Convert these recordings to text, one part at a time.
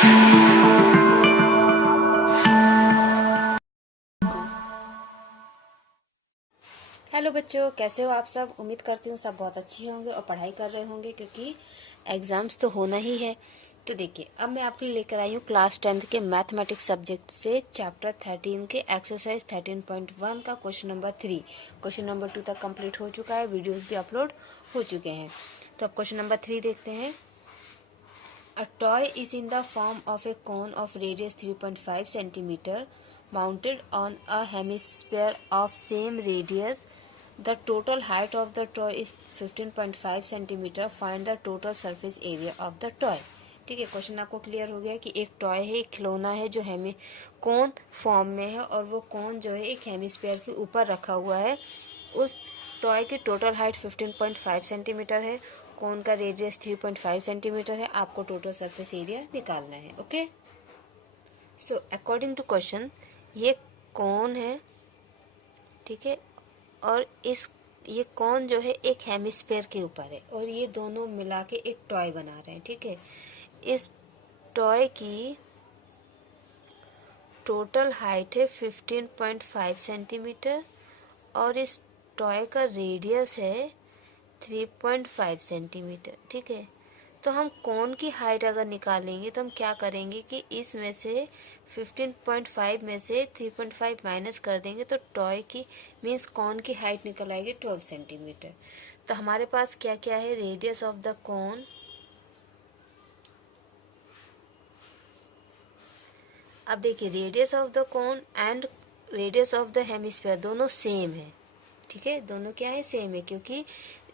Hello बच्चों, कैसे हो आप सब। उम्मीद करती हूँ सब बहुत अच्छे होंगे और पढ़ाई कर रहे होंगे, क्योंकि एग्ज़ाम्स तो होना ही है। तो देखिए, अब मैं आपके लिए लेकर आई हूँ क्लास 10th के मैथमेटिक्स सब्जेक्ट से चैप्टर 13 के एक्सरसाइज 13.1 का क्वेश्चन नंबर 3। क्वेश्चन नंबर 2 तक कंप्लीट हो चुका है, वीडियोज़ भी अपलोड हो चुके हैं। तो अब क्वेश्चन नंबर 3 देखते हैं। A toy is in the form of a cone of radius 3.5 centimeter mounted on a hemisphere of same radius. The total height of the toy is 15.5 centimeter. Find the total surface area of the toy. ठीक है, question आपको clear हो गया कि एक toy है, एक खिलौना है जो कोन फॉर्म में है, और वो कोन जो है एक हेमिस्फीयर के ऊपर रखा हुआ है। उस टॉय की टोटल हाइट 15.5 सेंटीमीटर है, कोन का रेडियस 3.5 सेंटीमीटर है। आपको टोटल सरफेस एरिया निकालना है। Okay, so according to question ये कोन है, ठीक है, और ये कोन जो है एक हेमिस्फीयर के ऊपर है, और ये दोनों मिला के एक टॉय बना रहे हैं। ठीक है, इस टॉय की टोटल हाइट है 15.5 सेंटीमीटर और इस टॉय का रेडियस है 3.5 सेंटीमीटर। ठीक है, तो हम कोन की हाइट अगर निकालेंगे तो हम क्या करेंगे कि इसमें से 15.5 में से 3.5 माइनस कर देंगे, तो टॉय की मीन्स कोन की हाइट निकल आएगी 12 सेंटीमीटर। तो हमारे पास क्या क्या है, रेडियस ऑफ द कोन, अब देखिए radius of the cone and radius of the hemisphere दोनों सेम है। ठीक है, दोनों क्या है, सेम है, क्योंकि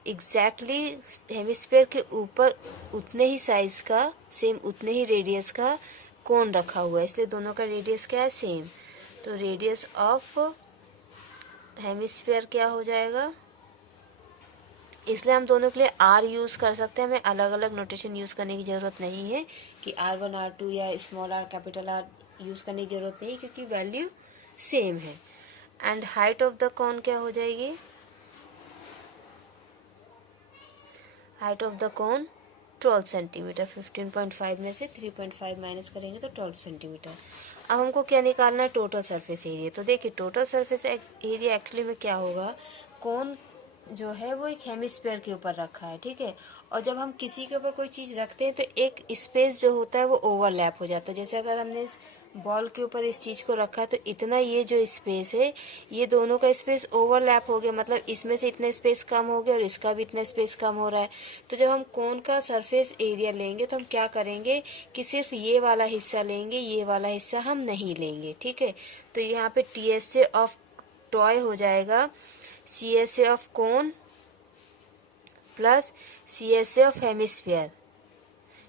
एग्जैक्टली हेमिस्फीयर के ऊपर उतने ही साइज का, सेम उतने ही रेडियस का कोन रखा हुआ है, इसलिए दोनों का रेडियस क्या है, सेम। तो रेडियस ऑफ हेमिस्फीयर क्या हो जाएगा, इसलिए हम दोनों के लिए आर यूज़ कर सकते हैं। हमें अलग अलग नोटेशन यूज़ करने की ज़रूरत नहीं है कि R1 R2 या small r capital R use करने की ज़रूरत नहीं, क्योंकि वैल्यू सेम है। And height of the cone क्या हो जाएगी, height of the cone 12 centimetre. 15.5 में से 3.5 माइनस करेंगे तो 12 सेंटीमीटर। अब हमको क्या निकालना है, टोटल सरफेस एरिया। तो देखिए टोटल सरफेस एरिया एक्चुअली में क्या होगा, कोन जो है वो एक हेमिस्फीयर के ऊपर रखा है। ठीक है, और जब हम किसी के ऊपर कोई चीज़ रखते हैं तो एक स्पेस जो होता है वो ओवरलैप हो जाता है। जैसे अगर हमने इस बॉल के ऊपर इस चीज़ को रखा है तो इतना ये जो स्पेस है, ये दोनों का स्पेस ओवरलैप हो गया, मतलब इसमें से इतना स्पेस कम हो गया और इसका भी इतना स्पेस कम हो रहा है। तो जब हम कोन का सरफेस एरिया लेंगे तो हम क्या करेंगे कि सिर्फ ये वाला हिस्सा लेंगे, ये वाला हिस्सा हम नहीं लेंगे। ठीक है, तो यहाँ पे TSA ऑफ टॉय हो जाएगा CSA of cone plus CSA of hemisphere.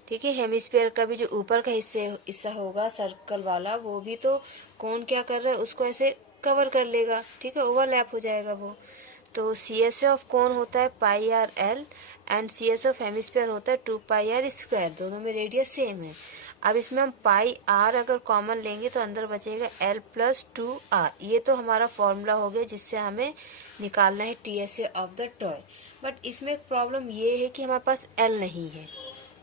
ठीक है, हेमिस्फीयर का भी जो ऊपर का हिस्सा होगा सर्कल वाला, वो भी तो कोन क्या कर रहा है, उसको ऐसे कवर कर लेगा। ठीक है, ओवरलैप हो जाएगा वो। तो CSA ऑफ कोन होता है πr/l and CSA of hemisphere होता है 2πr²। दोनों में रेडियस सेम है। अब इसमें हम πr अगर कॉमन लेंगे तो अंदर बचेगा l + 2r। ये तो हमारा फॉर्मूला हो गया जिससे हमें निकालना है TSA of the toy. But इसमें एक प्रॉब्लम ये है कि हमारे पास l नहीं है।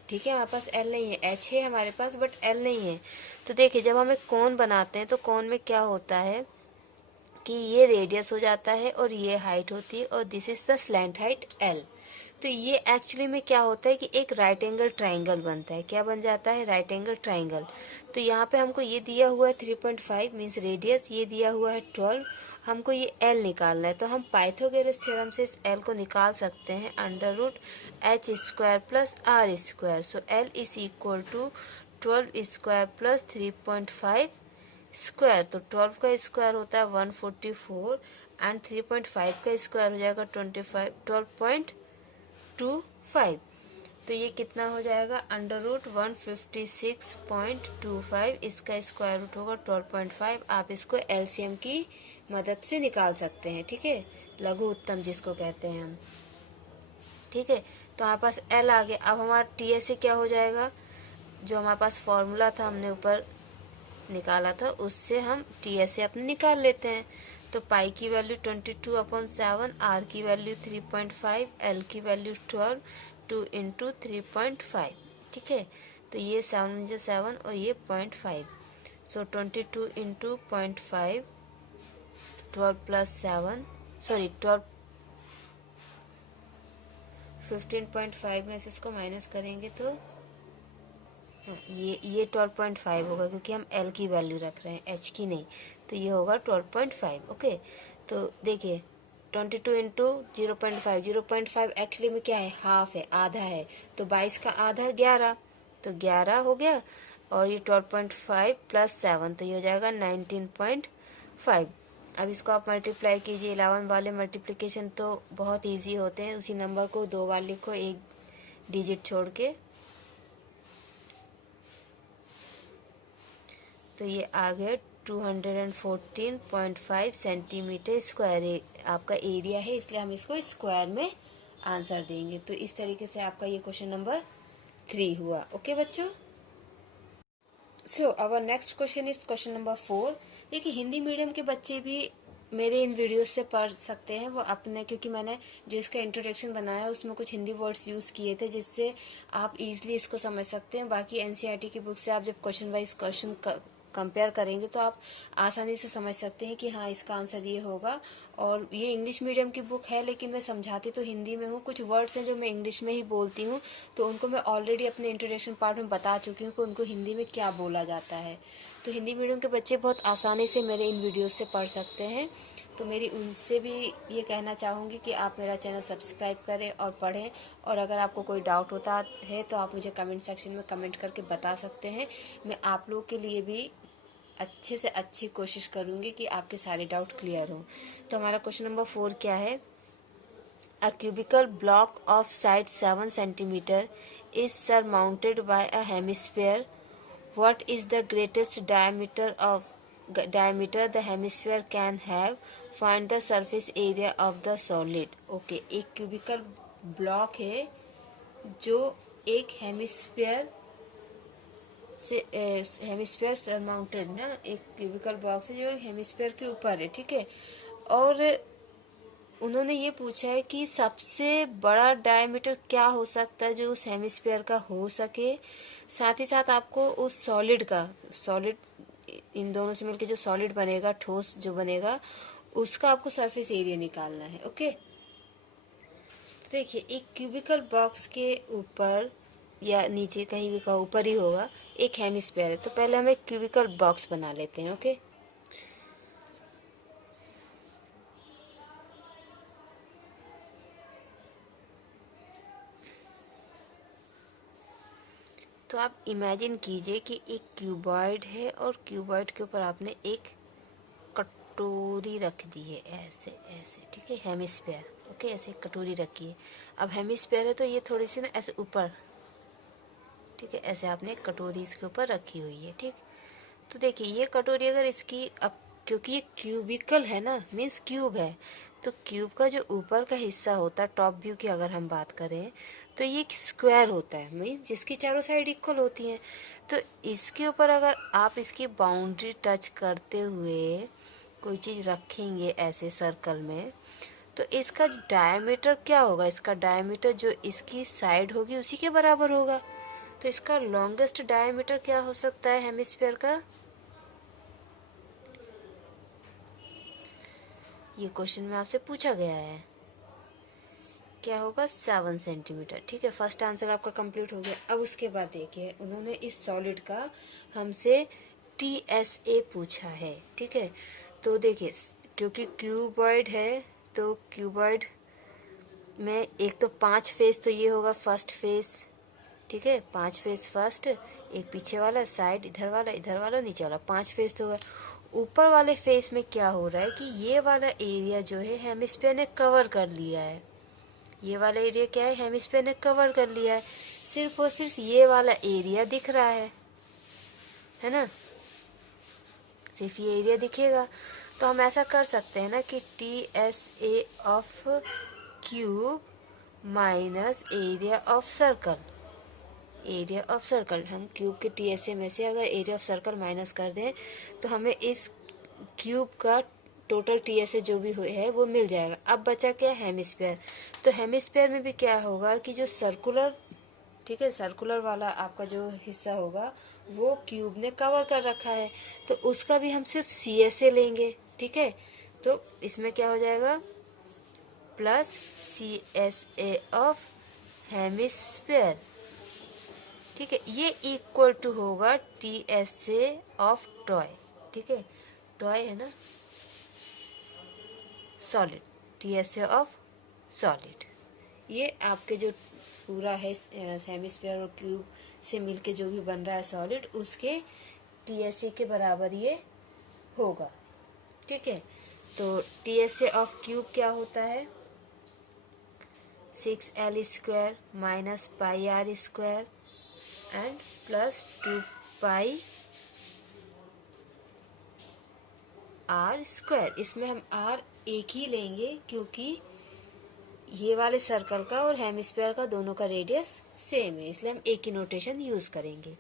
ठीक है, हमारे पास L नहीं है, H है हमारे पास बट L नहीं है। तो देखिए जब हम एक कोन बनाते हैं तो कोन में क्या होता है कि ये रेडियस हो जाता है और ये हाइट होती है, और this is the slant height L। तो ये एक्चुअली में क्या होता है कि एक राइट एंगल ट्राइंगल बनता है। क्या बन जाता है, राइट एंगल ट्राइंगल। तो यहाँ पे हमको ये दिया हुआ है 3.5 मीन्स रेडियस, ये दिया हुआ है 12, हमको ये L निकालना है। तो हम पाइथागोरस थ्योरम से इस L को निकाल सकते हैं, √h² + r²। So L is equal to 12² + 3.5 square. तो 12 का स्क्वायर होता है 144 एंड 3.5 का स्क्वायर हो जाएगा 12.25। तो ये कितना हो जाएगा, √156.25। इसका स्क्वायर रूट होगा 12.5। आप इसको LCM की मदद से निकाल सकते हैं। ठीक है, लघु उत्तम जिसको कहते हैं हम। ठीक है, तो हमारे पास L आ गया। अब हमारा TSA क्या हो जाएगा, जो हमारे पास फॉर्मूला था हमने ऊपर निकाला था उससे हम TSA अपने निकाल लेते हैं। तो पाई की वैल्यू 22/7, R की वैल्यू 3.5, L की वैल्यू 12, 2 × 3.5। ठीक है, तो ये 7 × 7 और ये 0.5, सो 22 इंटू 0.5, 12 + 7, सॉरी 12, 15.5 में से इसको माइनस करेंगे तो हाँ, ये 12.5 होगा, क्योंकि हम L की वैल्यू रख रहे हैं, H की नहीं, तो ये होगा 12.5। ओके, तो देखिए 22 इंटू 0.5, 0.5 एक्चुअली में क्या है, हाफ है, आधा है, तो 22 का आधा 11, तो 11 हो गया, और ये 12.5 + 7, तो ये हो जाएगा 19.5। अब इसको आप मल्टीप्लाई कीजिए, 11 वाले मल्टीप्लिकेशन तो बहुत इजी होते हैं, उसी नंबर को 2 बार लिखो एक डिजिट छोड़ के, तो ये आ गया 214.5 सेंटीमीटर स्क्वायर आपका एरिया है, इसलिए हम इसको स्क्वायर में आंसर देंगे। तो इस तरीके से आपका ये क्वेश्चन नंबर 3 हुआ। ओके बच्चों, so our next question is question number 4। देखिए हिंदी मीडियम के बच्चे भी मेरे इन वीडियोस से पढ़ सकते हैं, वो अपने, क्योंकि मैंने जो इसका इंट्रोडक्शन बनाया उसमें कुछ हिंदी वर्ड्स यूज़ किए थे, जिससे आप इजीली इसको समझ सकते हैं। बाकी एनसीईआरटी की बुक से आप जब क्वेश्चन वाइज क्वेश्चन कंपेयर करेंगे तो आप आसानी से समझ सकते हैं कि हाँ इसका आंसर ये होगा। और ये इंग्लिश मीडियम की बुक है, लेकिन मैं समझाती तो हिंदी में हूँ, कुछ वर्ड्स हैं जो मैं इंग्लिश में ही बोलती हूँ, तो उनको मैं ऑलरेडी अपने इंट्रोडक्शन पार्ट में बता चुकी हूँ कि उनको हिंदी में क्या बोला जाता है। तो हिंदी मीडियम के बच्चे बहुत आसानी से मेरे इन वीडियोज़ से पढ़ सकते हैं। तो मेरी उनसे भी ये कहना चाहूँगी कि आप मेरा चैनल सब्सक्राइब करें और पढ़ें, और अगर आपको कोई डाउट होता है तो आप मुझे कमेंट सेक्शन में कमेंट करके बता सकते हैं। मैं आप लोगों के लिए भी अच्छे से अच्छी कोशिश करूँगी कि आपके सारे डाउट क्लियर हों। तो हमारा क्वेश्चन नंबर 4 क्या है, a cubical block of side 7 centimetre is surmounted by a hemisphere, what is the greatest diameter the hemisphere can have, find the surface area of the solid। Okay, एक cubical block है जो एक hemisphere से hemisphere surmounted ना, एक cubical box है जो hemisphere के ऊपर है, ठीक है। और उन्होंने ये पूछा है कि सबसे बड़ा डायमीटर क्या हो सकता है जो उस हेमिस्फीयर का हो सके, साथ ही साथ आपको उस सॉलिड इन दोनों से मिलकर जो सॉलिड बनेगा, ठोस जो बनेगा, उसका आपको सरफेस एरिया निकालना है। ओके, तो देखिए एक क्यूबिकल बॉक्स के ऊपर या नीचे कहीं भी का ऊपर ही होगा, एक हेमिस्फीयर है, तो पहले हम एक क्यूबिकल बॉक्स बना लेते हैं। ओके, तो आप इमेजिन कीजिए कि एक क्यूबॉइड है और क्यूबॉइड के ऊपर आपने एक कटोरी रख दी है, ऐसे ऐसे, ठीक है, हेमिस्फीयर। ओके, ऐसे एक कटोरी रखी है। अब हेमिस्फीयर है तो ये थोड़ी सी ना ऐसे ऊपर, ठीक है, ऐसे आपने एक कटोरी इसके ऊपर रखी हुई है, ठीक। तो देखिए ये कटोरी अगर इसकी, अब क्योंकि ये क्यूबिकल है ना, मीन्स क्यूब है, तो क्यूब का जो ऊपर का हिस्सा होता है, टॉप व्यू की अगर हम बात करें, तो ये एक स्क्वायर होता है, मीन्स जिसकी चारों साइड इक्वल होती हैं। तो इसके ऊपर अगर आप इसकी बाउंड्री टच करते हुए कोई चीज़ रखेंगे ऐसे सर्कल में, तो इसका डायमीटर क्या होगा, इसका डायमीटर जो इसकी साइड होगी उसी के बराबर होगा। तो इसका लॉन्गेस्ट डायमीटर क्या हो सकता है हेमिस्फीयर का, ये क्वेश्चन में आपसे पूछा गया है, क्या होगा, 7 सेंटीमीटर। ठीक है, फर्स्ट आंसर आपका कंप्लीट हो गया। अब उसके बाद देखिए उन्होंने इस सॉलिड का हमसे TSA पूछा है, ठीक है। तो देखिए क्योंकि क्यूबॉइड है, तो क्यूबॉइड में एक तो 5 फेस, तो ये होगा फर्स्ट फेस, ठीक है, 5 फेस फर्स्ट, एक पीछे वाला, साइड इधर वाला नीचे वाला, 5 फेस तो होगा। ऊपर वाले फेस में क्या हो रहा है कि ये वाला एरिया जो है हेमिस्फीयर ने कवर कर लिया है, ये वाला एरिया क्या है, हेमिस्फीयर ने कवर कर लिया है, सिर्फ और सिर्फ ये वाला एरिया दिख रहा है ना, सिर्फ ये एरिया दिखेगा। तो हम ऐसा कर सकते हैं ना कि TSA of cube minus area of circle, area of circle, हम क्यूब के TSA में से अगर एरिया ऑफ सर्कल माइनस कर दें तो हमें इस क्यूब का टोटल TSA जो भी है वो मिल जाएगा। अब बचा क्या, हेमिस्फीयर। तो हेमिस्फीयर में भी क्या होगा कि जो सर्कुलर ठीक है, सर्कुलर वाला आपका जो हिस्सा होगा वो क्यूब ने कवर कर रखा है, तो उसका भी हम सिर्फ CSA लेंगे। ठीक है, तो इसमें क्या हो जाएगा, प्लस CSA ऑफ हेमिस्फेयर। ठीक है, ये इक्वल टू होगा TSA ऑफ टॉय। ठीक है, टॉय है ना, सॉलिड, TSA ऑफ सॉलिड। ये आपके जो पूरा है हेमिस्फीयर और क्यूब से मिलके जो भी बन रहा है सॉलिड, उसके TSA के बराबर ये होगा। ठीक है, तो TSA ऑफ क्यूब क्या होता है, 6L square minus pi R square and plus 2 pi R square. इसमें हम R एक ही लेंगे क्योंकि ये वाले सर्कल का और हेमिस्फीयर का दोनों का रेडियस सेम है, इसलिए हम एक ही नोटेशन यूज करेंगे।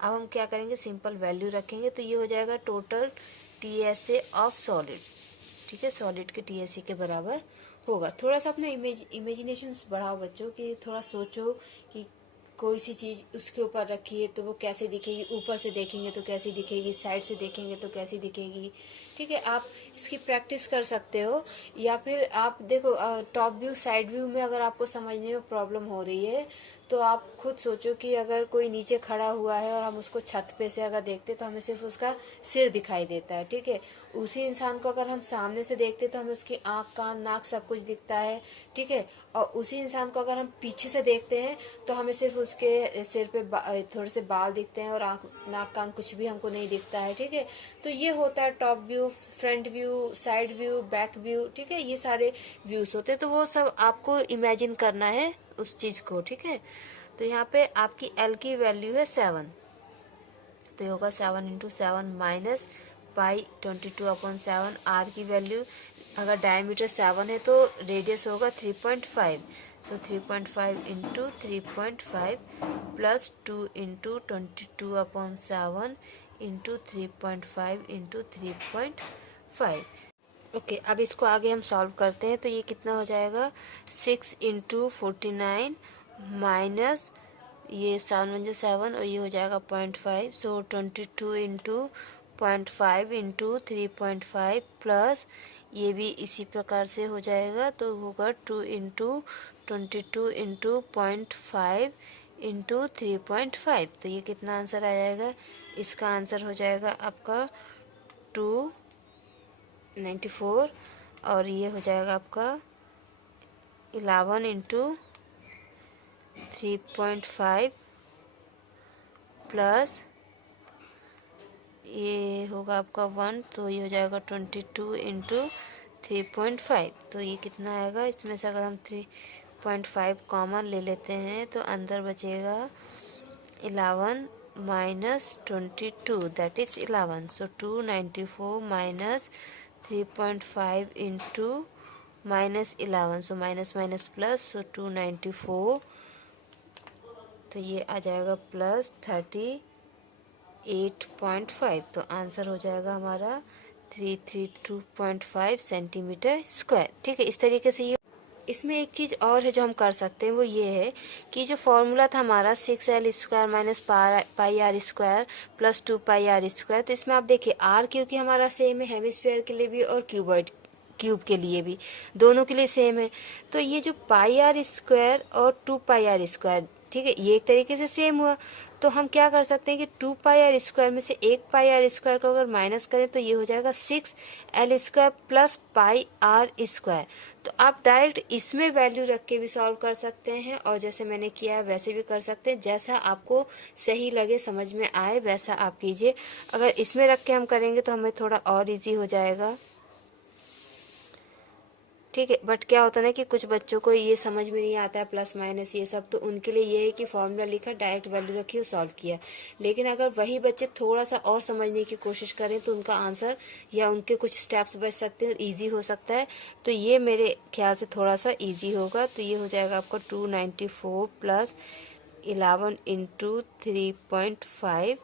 अब हम क्या करेंगे, सिंपल वैल्यू रखेंगे, तो ये हो जाएगा टोटल TSA ऑफ सॉलिड। ठीक है, सॉलिड के TSA के बराबर होगा। थोड़ा सा अपना इमेजिनेशन बढ़ाओ बच्चों, कि थोड़ा सोचो कि कोई सी चीज उसके ऊपर रखिए तो वो कैसे दिखेगी, ऊपर से देखेंगे तो कैसी दिखेगी, साइड से देखेंगे तो कैसी दिखेगी। ठीक है, आप इसकी प्रैक्टिस कर सकते हो, या फिर आप देखो टॉप व्यू साइड व्यू में अगर आपको समझने में प्रॉब्लम हो रही है तो आप खुद सोचो कि अगर कोई नीचे खड़ा हुआ है और हम उसको छत पे से अगर देखते तो हमें सिर्फ उसका सिर दिखाई देता है। ठीक है, उसी इंसान को अगर हम सामने से देखते तो हमें उसकी आंख कान नाक सब कुछ दिखता है। ठीक है, और उसी इंसान को अगर हम पीछे से देखते हैं तो हमें सिर्फ उसके सिर पे थोड़े से बाल दिखते हैं और आंख नाक कान कुछ भी हमको नहीं दिखता है। ठीक है, तो ये होता है top view, front view, side view, back view. ठीक है, ये सारे व्यूज होते हैं, तो वो सब आपको इमेजिन करना है उस चीज को। ठीक है, तो यहाँ पे आपकी L की वैल्यू है 7, तो ये होगा 7 इंटू 7 माइनस पाई 22/7। R की वैल्यू, अगर डायमीटर 7 है तो रेडियस होगा 3.5, सो 3.5 into 3.5 plus 2 into 22/7 into 3.5 into 3.5। Okay, अब इसको आगे हम सॉल्व करते हैं, तो ये कितना हो जाएगा, 6 इंटू 49 माइनस ये 7 और ये हो जाएगा 0.5, सो 22 इंटू 0.5 इंटू 3.5 प्लस ये भी इसी प्रकार से हो जाएगा, तो होगा 2 इंटू 22 इंटू 0.5 इंटू 3.5। तो ये कितना आंसर आ जाएगा, इसका आंसर हो जाएगा आपका 294, और ये हो जाएगा आपका 11 इंटू 3.5 प्लस ये होगा आपका 1, तो ये हो जाएगा 22 इंटू 3.5। तो ये कितना आएगा, इसमें से अगर हम 3.5 कॉमन ले लेते हैं तो अंदर बचेगा 11 minus 22, that is 11, so 294 minus 3.5 into minus 11, so minus minus plus, so 294, तो ये आ जाएगा प्लस 38.5। तो आंसर हो जाएगा हमारा 332.5 सेंटीमीटर स्क्वायर। ठीक है, इस तरीके से ये। इसमें एक चीज़ और है जो हम कर सकते हैं, वो ये है कि जो फॉर्मूला था हमारा 6L square minus pi R square plus 2 पाई R स्क्वायर, तो इसमें आप देखिए R क्योंकि हमारा सेम है हेमिस्फीयर के लिए भी और क्यूब के लिए भी, दोनों के लिए सेम है, तो ये जो पाई R स्क्वायर और 2 पाई R स्क्वायर, ठीक है, ये एक तरीके से सेम हुआ, तो हम क्या कर सकते हैं कि 2 पाई R स्क्वायर में से 1 पाई R स्क्वायर को अगर माइनस करें तो ये हो जाएगा 6L square plus pi R square. तो आप डायरेक्ट इसमें वैल्यू रख के भी सॉल्व कर सकते हैं, और जैसे मैंने किया है वैसे भी कर सकते हैं, जैसा आपको सही लगे समझ में आए वैसा आप कीजिए। अगर इसमें रख के हम करेंगे तो हमें थोड़ा और ईजी हो जाएगा। ठीक है, बट क्या होता है ना कि कुछ बच्चों को ये समझ में नहीं आता है प्लस माइनस ये सब, तो उनके लिए ये है कि फॉर्मूला लिखा, डायरेक्ट वैल्यू रखी और सॉल्व किया। लेकिन अगर वही बच्चे थोड़ा सा और समझने की कोशिश करें तो उनका आंसर या उनके कुछ स्टेप्स बच सकते हैं और ईजी हो सकता है, तो ये मेरे ख्याल से थोड़ा सा ईजी होगा। तो ये हो जाएगा आपका 294 प्लस 11 इंटू 3.5,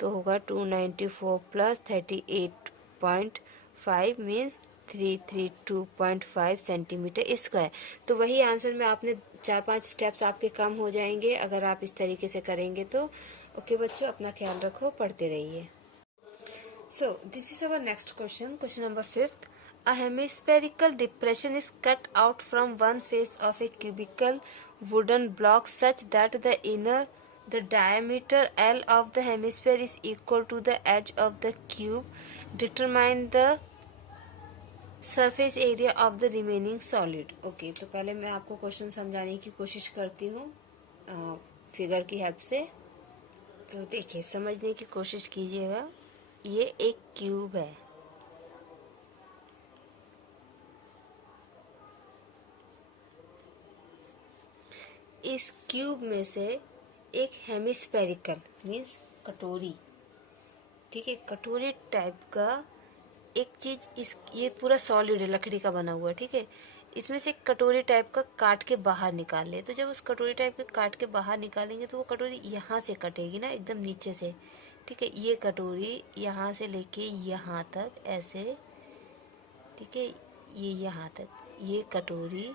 तो होगा 294 प्लस 38.5 मीन्स 332.5 सेंटीमीटर स्क्वायर। तो वही आंसर में आपने 4-5 स्टेप्स आपके कम हो जाएंगे अगर आप इस तरीके से करेंगे तो। ओके बच्चों, अपना ख्याल रखो, पढ़ते रहिए। So this is our next question, question number 5th. A hemispherical depression is cut out from one face of a cubical wooden block such that the diameter L of the hemisphere is equal to the edge of the cube. Determine the surface area of the remaining solid. Okay, तो पहले मैं आपको question समझाने की कोशिश करती हूँ figure की हेल्प से। तो देखिए, समझने की कोशिश कीजिएगा। ये एक क्यूब है, इस क्यूब में से एक हेमिस्फेरिकल मीन्स कटोरी, ठीक है, कटोरी टाइप का एक चीज, इस ये पूरा सॉलिड है, लकड़ी का बना हुआ है, ठीक है। इसमें से एक कटोरी टाइप का काट के बाहर निकाल ले। तो जब उस कटोरी टाइप के काट के बाहर निकालेंगे तो वो कटोरी यहाँ से कटेगी ना, एकदम नीचे से, ठीक है। ये कटोरी यहाँ से लेके यहाँ तक ऐसे, ठीक है, ये यहाँ तक, ये कटोरी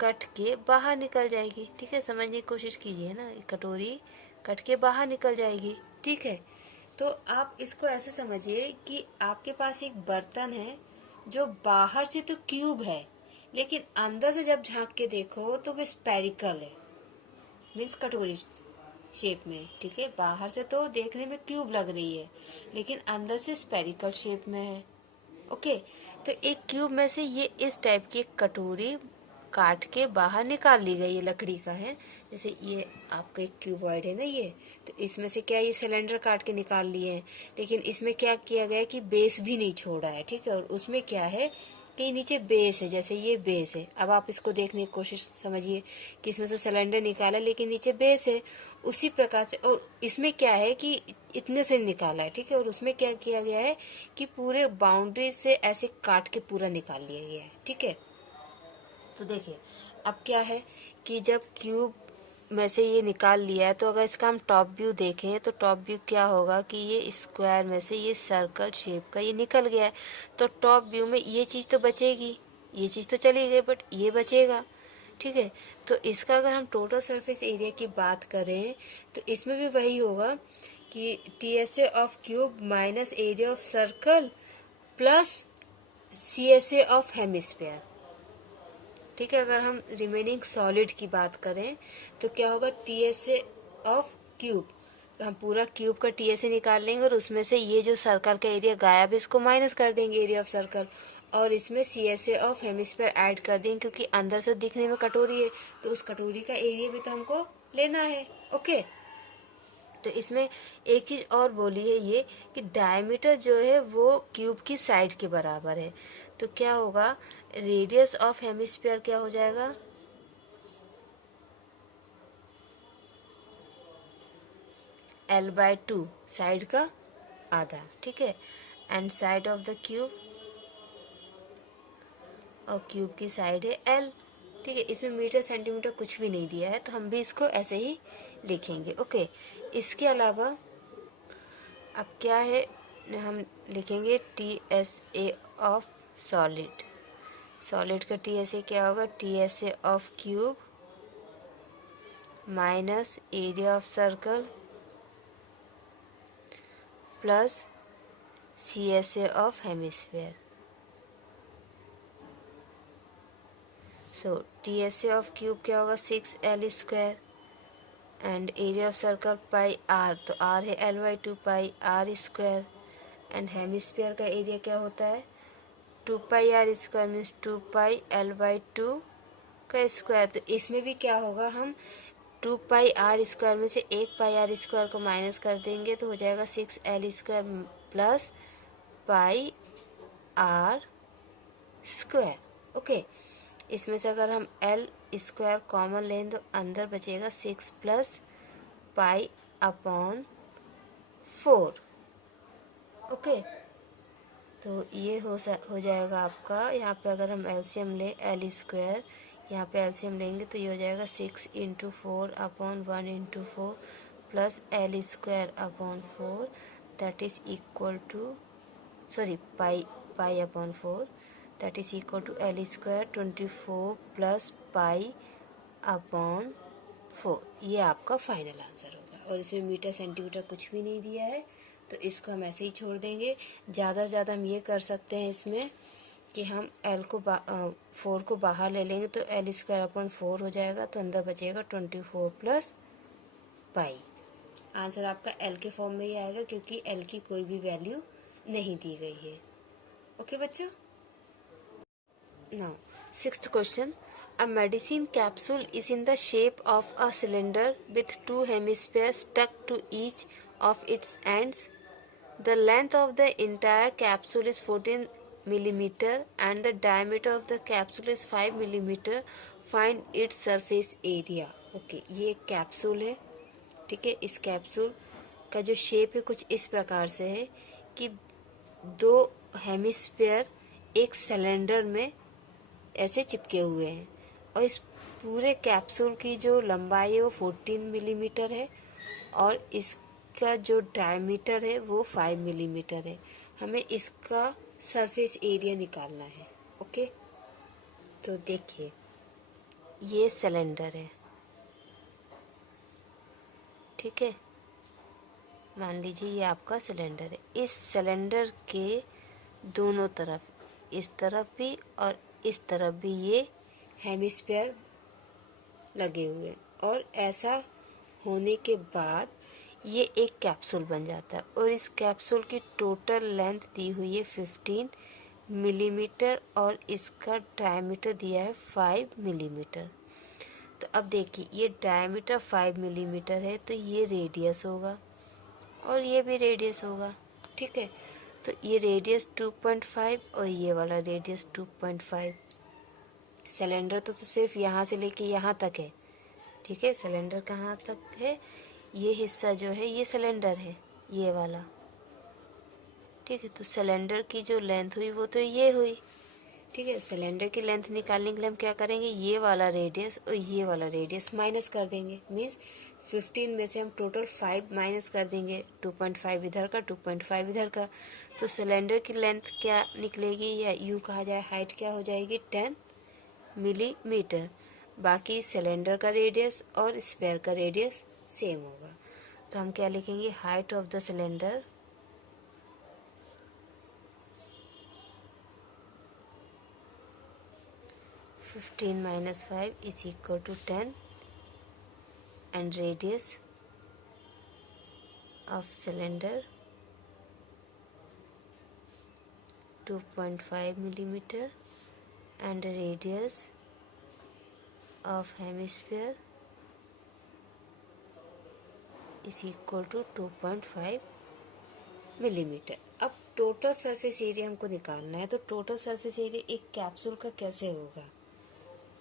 कट के बाहर निकल जाएगी, ठीक है। समझने की कोशिश कीजिए ना, कटोरी कट के बाहर निकल जाएगी, ठीक है। तो आप इसको ऐसे समझिए कि आपके पास एक बर्तन है जो बाहर से तो क्यूब है, लेकिन अंदर से जब झांक के देखो तो वो स्पेरिकल है, मीन्स कटोरी शेप में, ठीक है। बाहर से तो देखने में क्यूब लग रही है, लेकिन अंदर से स्पेरिकल शेप में है। ओके, तो एक क्यूब में से ये इस टाइप की एक कटोरी काट के बाहर निकाल ली गई, ये लकड़ी का है। जैसे ये आपका एक क्यूबॉइड है ना ये, तो इसमें से क्या ये सिलेंडर काट के निकाल लिए हैं, लेकिन इसमें क्या किया गया कि बेस भी नहीं छोड़ा है, ठीक है। और उसमें क्या है कि नीचे बेस है, जैसे ये बेस है। अब आप इसको देखने की कोशिश समझिए कि इसमें से सिलेंडर निकाला लेकिन नीचे बेस है, उसी प्रकार से। और इसमें क्या है कि इतने से निकाला है, ठीक है। और उसमें क्या किया गया है कि पूरे बाउंड्री से ऐसे काट के पूरा निकाल लिया गया है, ठीक है। तो देखिए, अब क्या है कि जब क्यूब में से ये निकाल लिया है, तो अगर इसका हम टॉप व्यू देखें तो टॉप व्यू क्या होगा कि ये स्क्वायर में से ये सर्कल शेप का ये निकल गया है। तो टॉप व्यू में ये चीज़ तो बचेगी, ये चीज़ तो चली गई, बट ये बचेगा, ठीक है। तो इसका अगर हम टोटल सरफेस एरिया की बात करें तो इसमें भी वही होगा कि TSA of cube minus area of circle plus CSA of hemisphere, ठीक है। अगर हम रिमेनिंग सॉलिड की बात करें तो क्या होगा, TSA ऑफ क्यूब, हम पूरा क्यूब का TSA निकाल लेंगे और उसमें से ये जो सर्कल का एरिया गायब है इसको माइनस कर देंगे, एरिया ऑफ सर्कल, और इसमें CSA ऑफ हेमिस्फीयर ऐड कर देंगे, क्योंकि अंदर से दिखने में कटोरी है तो उस कटोरी का एरिया भी तो हमको लेना है। ओके, तो इसमें एक चीज़ और बोली है ये कि डायमीटर जो है वो क्यूब की साइड के बराबर है। तो क्या होगा, रेडियस ऑफ हेमिस्फीयर क्या हो जाएगा, L/2, साइड का आधा, ठीक है। And side of the cube, और क्यूब की साइड है L, ठीक है। इसमें मीटर सेंटीमीटर कुछ भी नहीं दिया है, तो हम भी इसको ऐसे ही लिखेंगे। ओके, इसके अलावा अब क्या है, हम लिखेंगे TSA ऑफ सॉलिड। सॉलिड का TSA क्या होगा, TSA of cube minus area of circle plus CSA of hemisphere. So TSA of cube क्या होगा, 6L square, and area of circle pi R, तो R है L/2 pi R square, and hemisphere का area क्या होता है 2 पाई R square, means 2 पाई L/2 का square. तो इसमें भी क्या होगा, हम 2 पाई R स्क्वायर में से 1 पाई R स्क्वायर को माइनस कर देंगे तो हो जाएगा 6L square plus pi R square. Okay, इसमें से अगर हम L स्क्वायर कॉमन लें तो अंदर बचेगा 6 प्लस पाई अपॉन 4। ओके, तो ये हो जाएगा आपका, यहाँ पे अगर हम एलसीएम लें L स्क्वायर, यहाँ पे एलसीएम लेंगे तो ये हो जाएगा 6 into 4 upon 1 into 4 plus L square upon 4, that is equal to, sorry, pi upon 4, that is equal to L square 24 plus pi upon 4, ये आपका फाइनल आंसर होगा। और इसमें मीटर सेंटीमीटर कुछ भी नहीं दिया है, तो इसको हम ऐसे ही छोड़ देंगे। ज़्यादा से ज़्यादा हम ये कर सकते हैं इसमें कि हम एल को 4 को बाहर ले लेंगे, तो एल स्क्वायर अपॉन 4 हो जाएगा, तो अंदर बचेगा 24 प्लस पाई। आंसर आपका एल के फॉर्म में ही आएगा, क्योंकि एल की कोई भी वैल्यू नहीं दी गई है। ओके बच्चों, now sixth question, a medicine capsule is in the shape of a cylinder with two hemispheres stuck to each of its ends. The length of the entire capsule is 14 millimeter and the diameter of the capsule is 5 millimeter. Find its surface area. Okay, ये एक capsule है, ठीक है। इस capsule का जो shape है कुछ इस प्रकार से है कि दो हेमिस्फीयर एक सिलेंडर में ऐसे चिपके हुए हैं, और इस पूरे कैप्सूल की जो लंबाई है वो 14 मिलीमीटर है और इसका जो डायमीटर है वो 5 मिलीमीटर है। हमें इसका सरफेस एरिया निकालना है। ओके, तो देखिए ये सिलेंडर है, ठीक है। मान लीजिए ये आपका सिलेंडर है। इस सिलेंडर के दोनों तरफ, इस तरफ भी और इस तरफ भी, ये हेमिस्फीयर लगे हुए हैं, और ऐसा होने के बाद ये एक कैप्सूल बन जाता है। और इस कैप्सूल की टोटल लेंथ दी हुई है 15 मिलीमीटर और इसका डायमीटर दिया है 5 मिलीमीटर। तो अब देखिए ये डायमीटर 5 मिलीमीटर है, तो ये रेडियस होगा और ये भी रेडियस होगा, ठीक है। तो ये रेडियस 2.5 और ये वाला रेडियस 2.5। सिलेंडर तो सिर्फ यहाँ से लेके यहाँ तक है, ठीक है। सिलेंडर कहाँ तक है, ये हिस्सा जो है ये सिलेंडर है, ये वाला, ठीक है। तो सिलेंडर की जो लेंथ हुई वो तो ये हुई, ठीक है। सिलेंडर की लेंथ निकालने के लिए हम क्या करेंगे, ये वाला रेडियस और ये वाला रेडियस माइनस कर देंगे। मीन्स 15 में से हम टोटल 5 माइनस कर देंगे, 2.5 इधर का 2.5 इधर का। तो सिलेंडर की लेंथ क्या निकलेगी, या यूँ कहा जाए हाइट क्या हो जाएगी, 10 मिलीमीटर। बाकी सिलेंडर का रेडियस और स्फीयर का रेडियस सेम होगा। तो हम क्या लिखेंगे, height of the cylinder (15 - 5) is equal to 10 and radius of cylinder 2.5 millimeter and radius of hemisphere is equal to 2.5 millimetre. अब टोटल सरफेस एरिया हमको निकालना है। तो टोटल सरफेस एरिया एक कैप्सूल का कैसे होगा,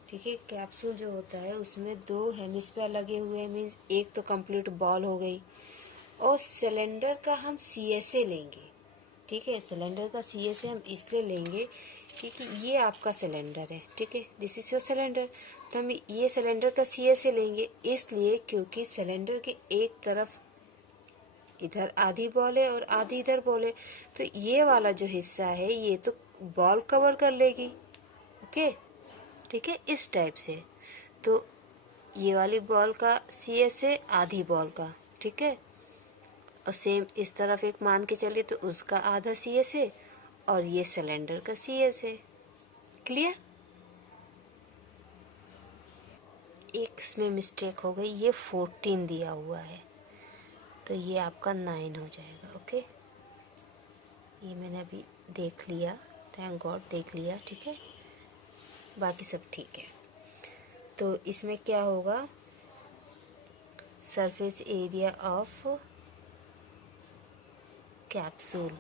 ठीक है। कैप्सूल जो होता है उसमें दो हेमिस्फीयर लगे हुए हैं, मीन्स एक तो कंप्लीट बॉल हो गई। और सिलेंडर का हम CSA लेंगे, ठीक है। सिलेंडर का CSA हम इसलिए लेंगे क्योंकि ये आपका सिलेंडर है, ठीक है। This is your cylinder. तो हम ये सिलेंडर का CSA लेंगे इसलिए क्योंकि सिलेंडर के एक तरफ इधर आधी बॉल है और आधी इधर बॉल है, तो ये वाला जो हिस्सा है ये तो बॉल कवर कर लेगी, ओके, ठीक है, इस टाइप से। तो ये वाली बॉल का CSA आधी बॉल का, ठीक है। और सेम इस तरफ एक मान के चलिए तो उसका आधा CSA और ये सिलेंडर का CSA। क्लियर। एक इसमें मिस्टेक हो गई, ये 14 दिया हुआ है तो ये आपका 9 हो जाएगा, ओके। ये मैंने अभी देख लिया, थैंक गॉड देख लिया, ठीक है। बाकी सब ठीक है। तो इसमें क्या होगा, surface area of capsule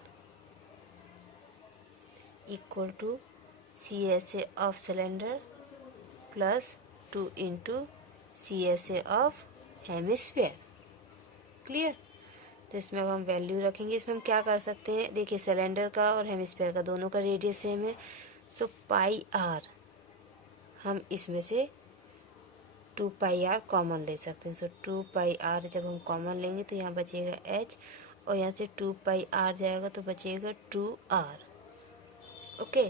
equal to CSA of cylinder plus 2 into CSA of hemisphere. Clear. तो इसमें अब हम वैल्यू रखेंगे। इसमें हम क्या कर सकते हैं, देखिए सिलेंडर का और हेमिस्फीयर का दोनों का रेडियस सेम है, सो πr हम इसमें से 2πr कॉमन ले सकते हैं। सो 2πr जब हम कॉमन लेंगे तो यहाँ बचेगा h और यहाँ से 2πr जाएगा तो बचेगा 2r, ओके।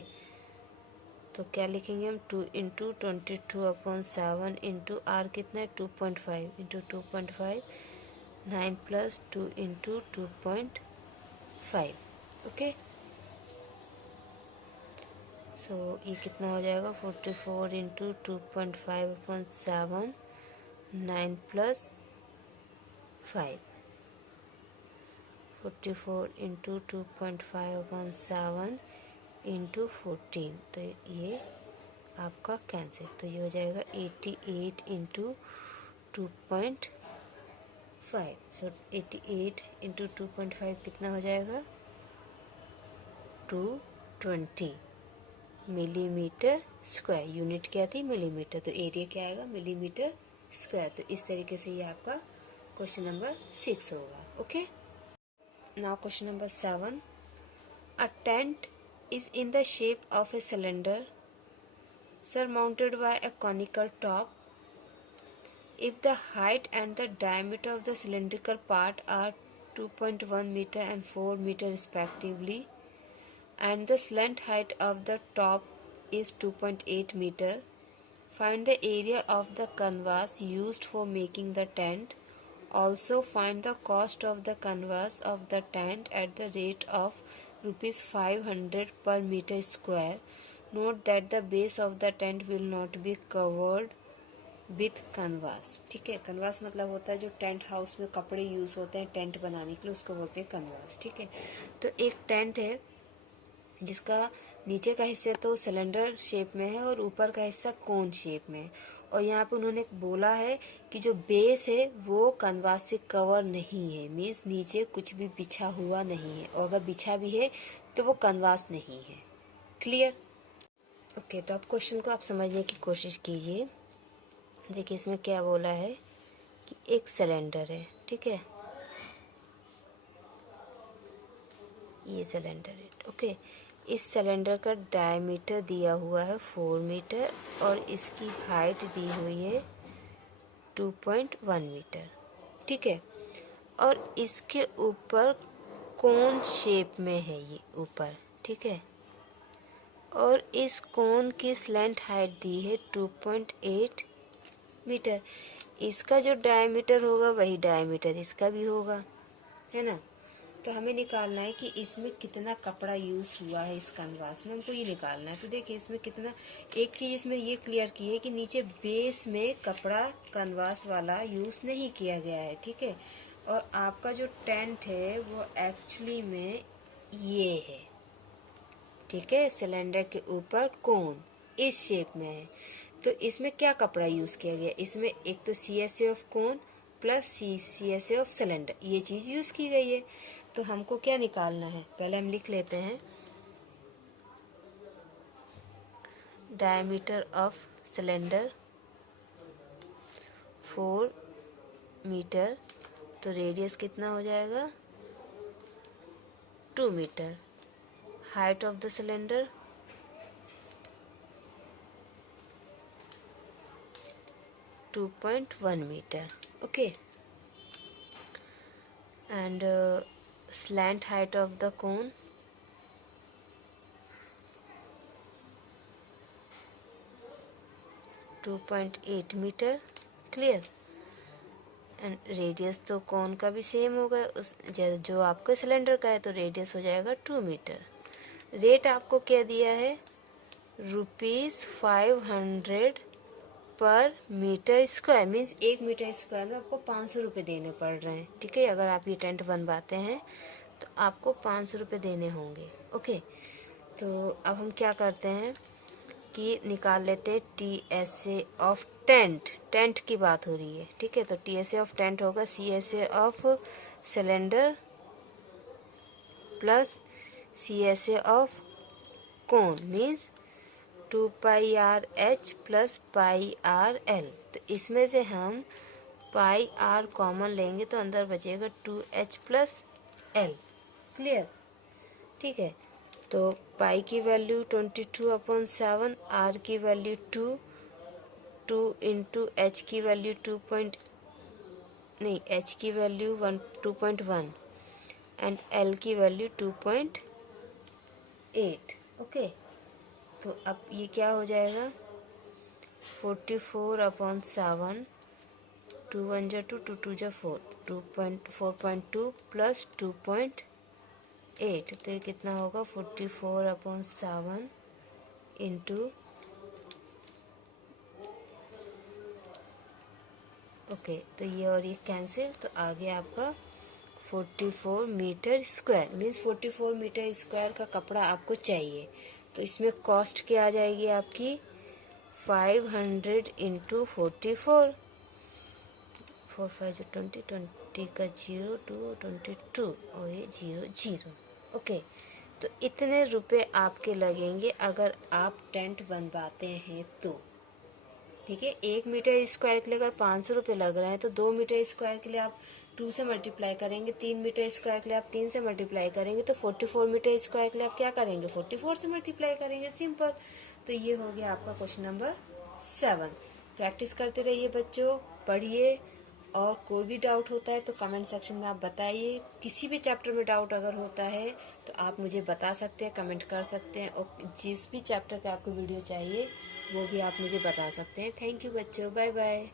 तो क्या लिखेंगे हम 2 इंटू 22/7 इंटू आर कितना है 2.5 इंटू 2.5 9 प्लस 2 इंटू 2.5 ओके। सो ये कितना हो जाएगा 44 इंटू 2.5/7 9 प्लस 5 44 इंटू 2.5/7 इंटू 14 तो ये आपका कैंसिल, तो ये हो जाएगा 88 इंटू 2.5 सो 88 इंटू 2.5 कितना हो जाएगा 220 मिलीमीटर स्क्वायर। यूनिट क्या थी मिलीमीटर, तो एरिया क्या आएगा मिलीमीटर स्क्वायर। तो इस तरीके से ये आपका क्वेश्चन नंबर 6 होगा okay. Now question number 7, a tent is in the shape of a cylinder surmounted by a conical top. If the height and the diameter of the cylindrical part are 2.1 meter and 4 meter respectively, and the slant height of the top is 2.8 meter, find the area of the canvas used for making the tent. Also find the cost of the canvas of the tent at the rate of rupees 500 per meter square. Note that the base of the tent will not be covered with canvas। ठीक है, canvas मतलब होता है जो tent house में कपड़े use होते हैं टेंट बनाने के लिए, उसको बोलते हैं canvas। ठीक है, तो एक टेंट है जिसका नीचे का हिस्सा तो सिलेंडर शेप में है और ऊपर का हिस्सा कोन शेप में है, और यहाँ पे उन्होंने बोला है कि जो बेस है वो कैनवास से कवर नहीं है, मीन्स नीचे कुछ भी बिछा हुआ नहीं है, और अगर बिछा भी है तो वो कैनवास नहीं है। Clear okay. तो आप क्वेश्चन को आप समझने की कोशिश कीजिए। देखिए इसमें क्या बोला है कि एक सिलेंडर है, ठीक है, ये सिलेंडर है ओके। इस सिलेंडर का डायमीटर दिया हुआ है 4 मीटर और इसकी हाइट दी हुई है 2.1 मीटर, ठीक है, और इसके ऊपर कोन शेप में है ये ऊपर, ठीक है, और इस कोन की स्लैंट हाइट दी है 2.8 मीटर। इसका जो डायमीटर होगा वही डायमीटर इसका भी होगा, है ना। तो हमें निकालना है कि इसमें कितना कपड़ा यूज़ हुआ है इस कैनवास में, हमको ये निकालना है। तो देखिए इसमें कितना, एक चीज़ इसमें ये क्लियर की है कि नीचे बेस में कपड़ा कैनवास वाला यूज़ नहीं किया गया है, ठीक है, और आपका जो टेंट है वो एक्चुअली में ये है, ठीक है, सिलेंडर के ऊपर कोन इस शेप में है। तो इसमें क्या कपड़ा यूज़ किया गया, इसमें एक तो CSA of cone plus CSA of cylinder, ये चीज़ यूज़ की गई है। तो हमको क्या निकालना है, पहले हम लिख लेते हैं डायमीटर ऑफ सिलेंडर 4 मीटर, तो रेडियस कितना हो जाएगा 2 metre, height of the cylinder 2.1 metre okay, and slant height of the cone 2.8 metre, clear, and radius तो कोन का भी सेम होगा उस जो आपके सिलेंडर का है, तो रेडियस हो जाएगा 2 मीटर। रेट आपको क्या दिया है रुपीज़ 500 पर metre square, means 1 metre square में आपको 500 रुपये देने पड़ रहे हैं, ठीक है। अगर आप ये टेंट बनवाते हैं तो आपको 500 रुपये देने होंगे ओके। तो अब हम क्या करते हैं कि निकाल लेते हैं TSA ऑफ टेंट, टेंट की बात हो रही है, ठीक है, तो TSA ऑफ टेंट होगा CSA of cylinder plus CSA of cone, means 2πRH plus πRL। तो इसमें से हम πR कॉमन लेंगे तो अंदर बचेगा 2H प्लस L, क्लियर, ठीक है। तो पाई की वैल्यू 22/7, R की वैल्यू 2 इंटू H की वैल्यू 2 की वैल्यू 2.1 एंड L की वैल्यू 2.8 ओके। तो अब ये क्या हो जाएगा, 44/7, 2 1 जा 2, 2 2 जा 4, 4.2 प्लस 2.8, तो ये कितना होगा 44/7 इंटू, ओके, तो ये और ये कैंसिल, तो आगे आपका 44 metre square, means 44 metre square का कपड़ा आपको चाहिए। तो इसमें कॉस्ट क्या आ जाएगी आपकी, 500 इंटू 44, 4 5 20, 20 का 0 2 22 और ये 0 0, ओके। तो इतने रुपए आपके लगेंगे अगर आप टेंट बनवाते हैं तो, ठीक है। 1 मीटर स्क्वायर के लिए अगर 500 रुपये लग रहे हैं तो 2 मीटर स्क्वायर के लिए आप 2 से मल्टीप्लाई करेंगे, 3 मीटर स्क्वायर के लिए आप 3 से मल्टीप्लाई करेंगे, तो 44 मीटर स्क्वायर के लिए आप क्या करेंगे, 44 से मल्टीप्लाई करेंगे, सिंपल। तो ये हो गया आपका क्वेश्चन नंबर 7। प्रैक्टिस करते रहिए बच्चों, पढ़िए, और कोई भी डाउट होता है तो कमेंट सेक्शन में आप बताइए। किसी भी चैप्टर में डाउट अगर होता है तो आप मुझे बता सकते हैं, कमेंट कर सकते हैं, और जिस भी चैप्टर पे आपको वीडियो चाहिए वो भी आप मुझे बता सकते हैं। थैंक यू बच्चों, बाय बाय।